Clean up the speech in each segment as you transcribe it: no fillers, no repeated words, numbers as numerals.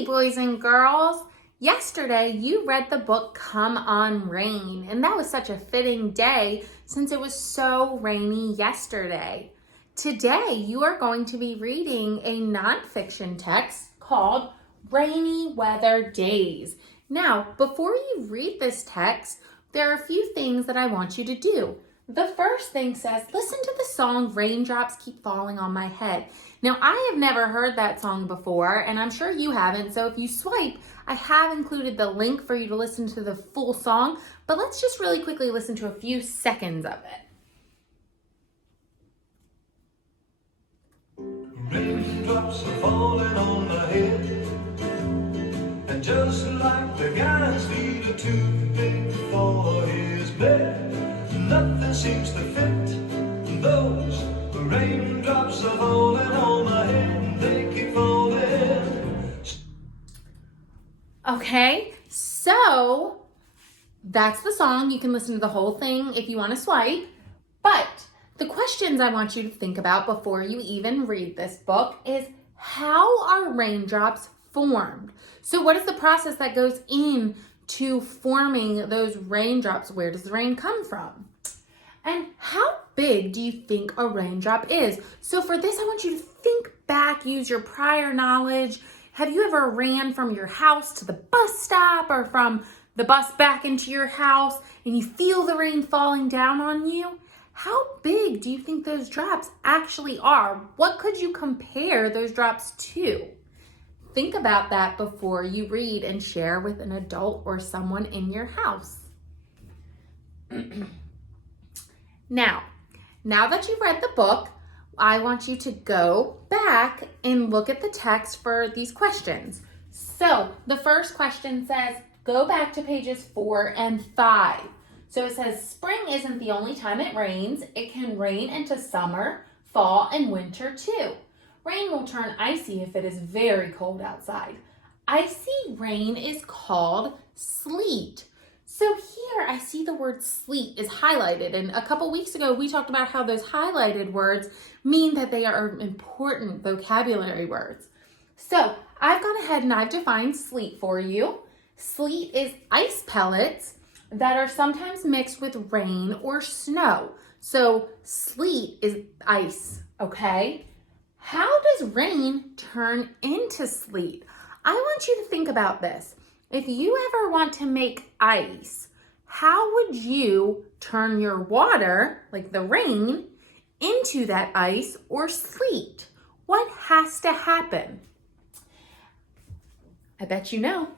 Hey, boys and girls. Yesterday, you read the book Come On Rain, and that was such a fitting day since it was so rainy yesterday. Today, you are going to be reading a nonfiction text called Rainy Weather Days. Now, before you read this text, there are a few things that I want you to do. The first thing says, listen to the song Raindrops Keep Falling on My Head. Now, I have never heard that song before, and I'm sure you haven't, so if you swipe, I have included the link for you to listen to the full song, but let's just really quickly listen to a few seconds of it. Raindrops are falling on my head, and just like the guy's feet are too big for his bed, nothing seems to fit. Those raindrops are falling on my head, they keep falling. Okay, so that's the song. You can listen to the whole thing if you want to swipe. But the questions I want you to think about before you even read this book is, how are raindrops formed? So what is the process that goes into forming those raindrops? Where does the rain come from? And how big do you think a raindrop is? So for this, I want you to think back, use your prior knowledge. Have you ever ran from your house to the bus stop or from the bus back into your house and you feel the rain falling down on you? How big do you think those drops actually are? What could you compare those drops to? Think about that before you read and share with an adult or someone in your house. Now that you've read the book, I want you to go back and look at the text for these questions. So the first question says, go back to pages 4 and 5. So it says, spring isn't the only time it rains. It can rain into summer, fall, and winter too. Rain will turn icy if it is very cold outside. Icy rain is called sleet. So here I see the word sleet is highlighted, and a couple weeks ago we talked about how those highlighted words mean that they are important vocabulary words. So I've gone ahead and I've defined sleet for you. Sleet is ice pellets that are sometimes mixed with rain or snow. So sleet is ice, okay? How does rain turn into sleet? I want you to think about this. If you ever want to make ice, how would you turn your water, like the rain, into that ice or sleet? What has to happen? I bet you know.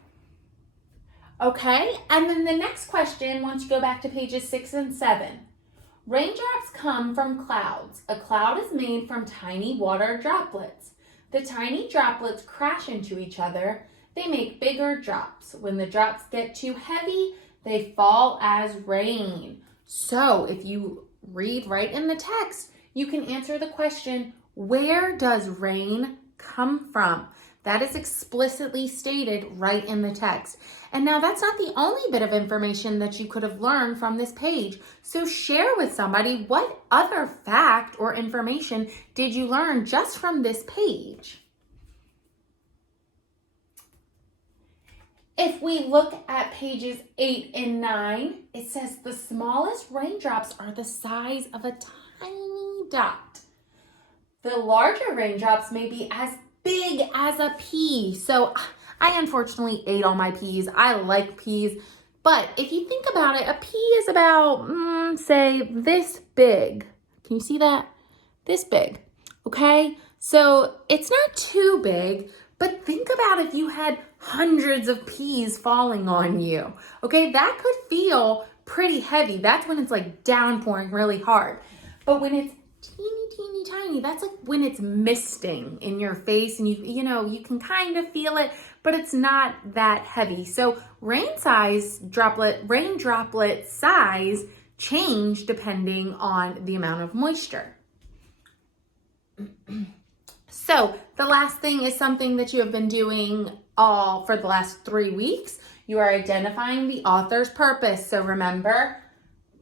Okay, and then the next question, once you go back to pages 6 and 7. Raindrops come from clouds. A cloud is made from tiny water droplets. The tiny droplets crash into each other. They make bigger drops. When the drops get too heavy, they fall as rain. So if you read right in the text, you can answer the question, where does rain come from? That is explicitly stated right in the text. And now that's not the only bit of information that you could have learned from this page. So share with somebody, what other fact or information did you learn just from this page? If we look at pages 8 and 9, it says the smallest raindrops are the size of a tiny dot. The larger raindrops may be as big as a pea. So I unfortunately ate all my peas. I like peas. But if you think about it, a pea is about, say, this big. Can you see that? This big. Okay? So it's not too big, but think about if you had hundreds of peas falling on you. Okay? That could feel pretty heavy. That's when it's like downpouring really hard. But when it's teeny tiny, that's like when it's misting in your face and you can kind of feel it, but it's not that heavy. So rain droplet size change depending on the amount of moisture. So the last thing is something that you have been doing all for the last 3 weeks. You are identifying the author's purpose. So remember,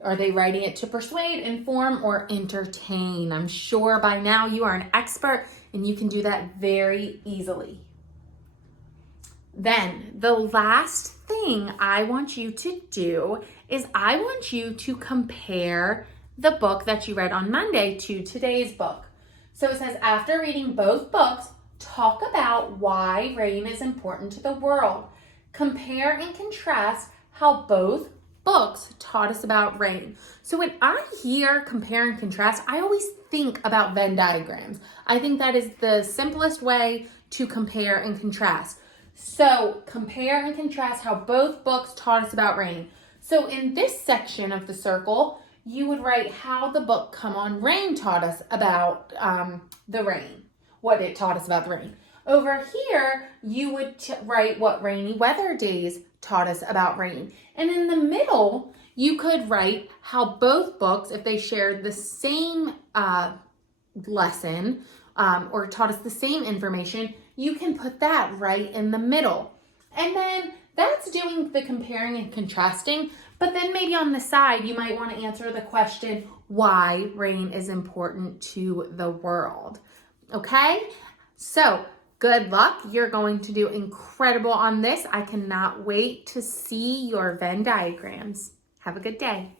are they writing it to persuade, inform, or entertain? I'm sure by now you are an expert and you can do that very easily. Then the last thing I want you to do is I want you to compare the book that you read on Monday to today's book. So it says, after reading both books, talk about why rain is important to the world. Compare and contrast how both books taught us about rain. So when I hear compare and contrast, I always think about Venn diagrams. I think that is the simplest way to compare and contrast. So compare and contrast how both books taught us about rain. So in this section of the circle, you would write how the book Come On Rain taught us about the rain, what it taught us about the rain. Over here, you would write what Rainy Weather Days taught us about rain. And in the middle, you could write how both books, if they shared the same lesson or taught us the same information, you can put that right in the middle. And then that's doing the comparing and contrasting. But then maybe on the side, you might want to answer the question, why rain is important to the world. Okay? So good luck. You're going to do incredible on this. I cannot wait to see your Venn diagrams. Have a good day.